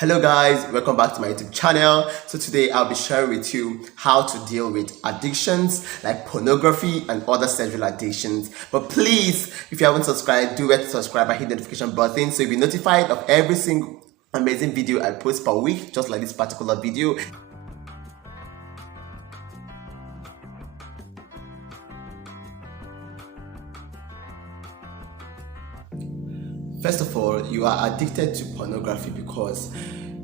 Hello guys, welcome back to my YouTube channel. So today I'll be sharing with you how to deal with addictions like pornography and other sexual addictions. But please, if you haven't subscribed, do hit subscribe and hit the notification button so you'll be notified of every single amazing video I post per week, just like this particular video. First of all, you are addicted to pornography because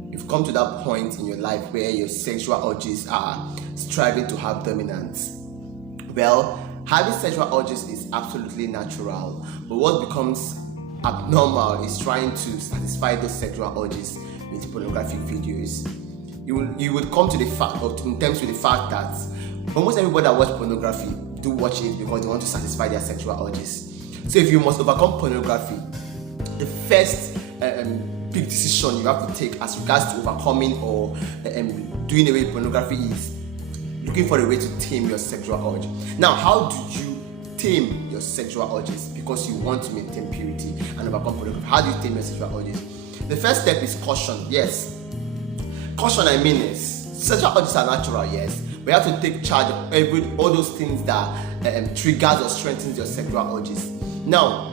you've come to that point in your life where your sexual urges are striving to have dominance. Well, having sexual urges is absolutely natural, but what becomes abnormal is trying to satisfy those sexual urges with pornographic videos. You would come to the fact, or in terms with the fact that almost everybody that watch pornography do watch it because they want to satisfy their sexual urges. So if you must overcome pornography, the first big decision you have to take as regards to overcoming or doing away with pornography is looking for a way to tame your sexual urge. Now, how do you tame your sexual urges? Because you want to maintain purity and overcome pornography. How do you tame your sexual urges? The first step is caution. Yes, caution I mean is sexual urges are natural, yes, but you have to take charge of all those things that triggers or strengthens your sexual urges. Now,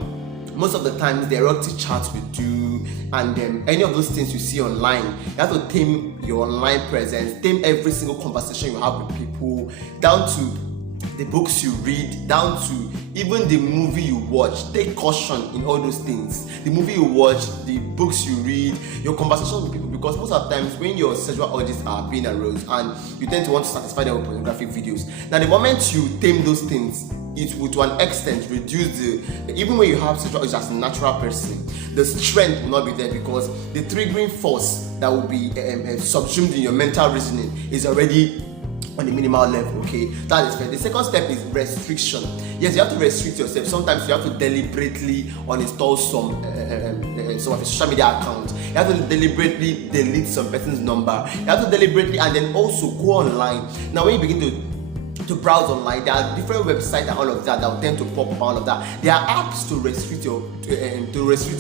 most of the times the erotic chats we do and any of those things you see online, you have to tame your online presence, tame every single conversation you have with people, down to the books you read, down to even the movie you watch. Take caution in all those things. The movie you watch, the books you read, your conversations with people, because most of the times when your sexual urges are being aroused and you tend to want to satisfy them with pornographic videos, now the moment you tame those things, it will to an extent reduce even when you have sexual urges as a natural person, the strength will not be there because the triggering force that will be subsumed in your mental reasoning is already on the minimal level. Okay, that is fair. The second step is restriction. Yes, you have to restrict yourself. Sometimes you have to deliberately uninstall some of your social media accounts. You have to deliberately delete some person's number. You have to deliberately and then also go online. Now when you begin to browse online, there are different websites and all of that will tend to pop up, all of that. There are apps to restrict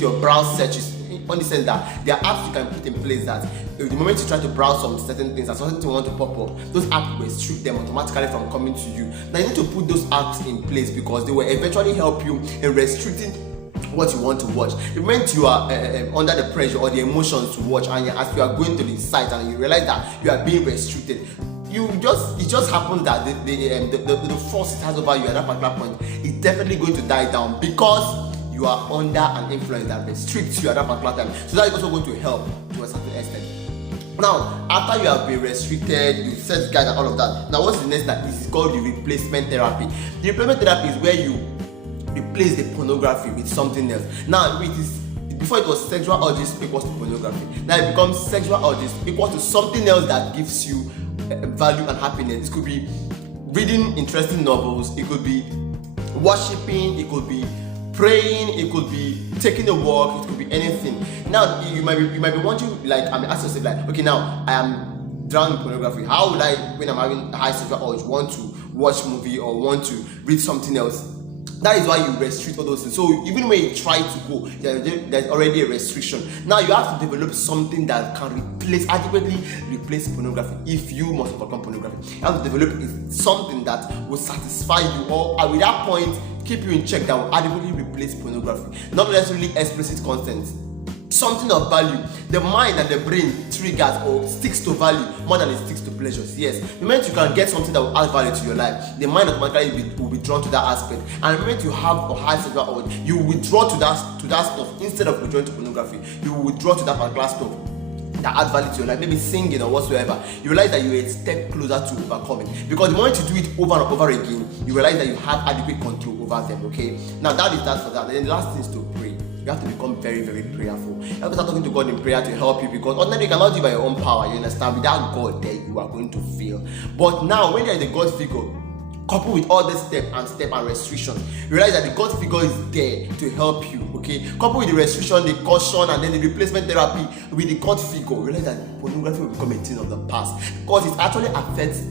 your browse searches, on the sense that there are apps you can put in place that the moment you try to browse some certain things and something you want to pop up, those apps will restrict them automatically from coming to you. Now you need to put those apps in place because they will eventually help you in restricting what you want to watch. The moment you are under the pressure or the emotions to watch, and as you are going to the site and you realize that you are being restricted, it just happens that the force it has over you at that particular point is definitely going to die down because you are under an influence that restricts you at that particular time. So that is also going to help to a certain extent. Now, after you have been restricted, you set guide and all of that. Now, what's the next step? This is called the replacement therapy. The replacement therapy is where you replace the pornography with something else. Now, before it was sexual urges equals to pornography. Now it becomes sexual urges equals to something else that gives you value and happiness. This could be reading interesting novels, it could be worshiping, it could be praying, it could be taking a walk, it could be anything. Now you might be wondering, like, ask yourself, like, okay, now I am drowned in pornography. How would I, when I'm having high sexual urge, want to watch movie or want to read something else? That is why you restrict all those things. So even when you try to go, there's already a restriction. Now you have to develop something that can adequately replace pornography. If you must overcome pornography, you have to develop something that will satisfy you, or at that point keep you in check, that will adequately replace pornography. Not necessarily explicit content. Something of value. The mind and the brain triggers or sticks to value more than it sticks to pleasures. Yes, the moment you can get something that will add value to your life, the mind automatically will be drawn to that aspect. And the moment you have a high sexual urge, you will withdraw to that stuff instead of withdrawing to pornography. You will withdraw to that particular stuff that add value to your life, maybe singing or whatsoever. You realize that you're a step closer to overcoming, because the moment you do it over and over again, you realize that you have adequate control over them. Okay, now that is that for that. And then the last thing is to pray. You have to become very, very prayerful. You have to start talking to God in prayer to help you, because ordinarily you cannot do it by your own power. You understand? Without God there, you are going to fail. But now, when there is a God figure, coupled with all the step and restriction, you realize that the God figure is there to help you. Okay, coupled with the restriction, the caution, and then the replacement therapy with the God figure, you realize that pornography will become a thing of the past, because it actually affects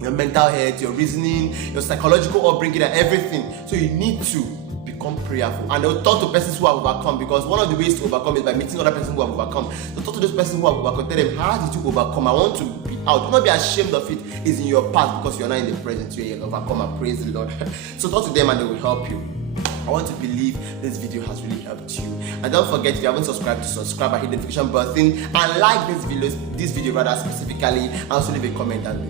your mental health, your reasoning, your psychological upbringing, and everything. So you need to become prayerful, and they'll talk to persons who have overcome, because one of the ways to overcome is by meeting other persons who have overcome. So talk to those persons who have overcome, tell them, how did you overcome? I want to be out. Do not be ashamed of it. It's in your past, because you're not in the present. You're an overcomer. Praise the Lord. So talk to them and they will help you. I want to believe this video has really helped you. And don't forget, if you haven't subscribed, to subscribe and hit the notification button and like this video specifically, and also leave a comment down below.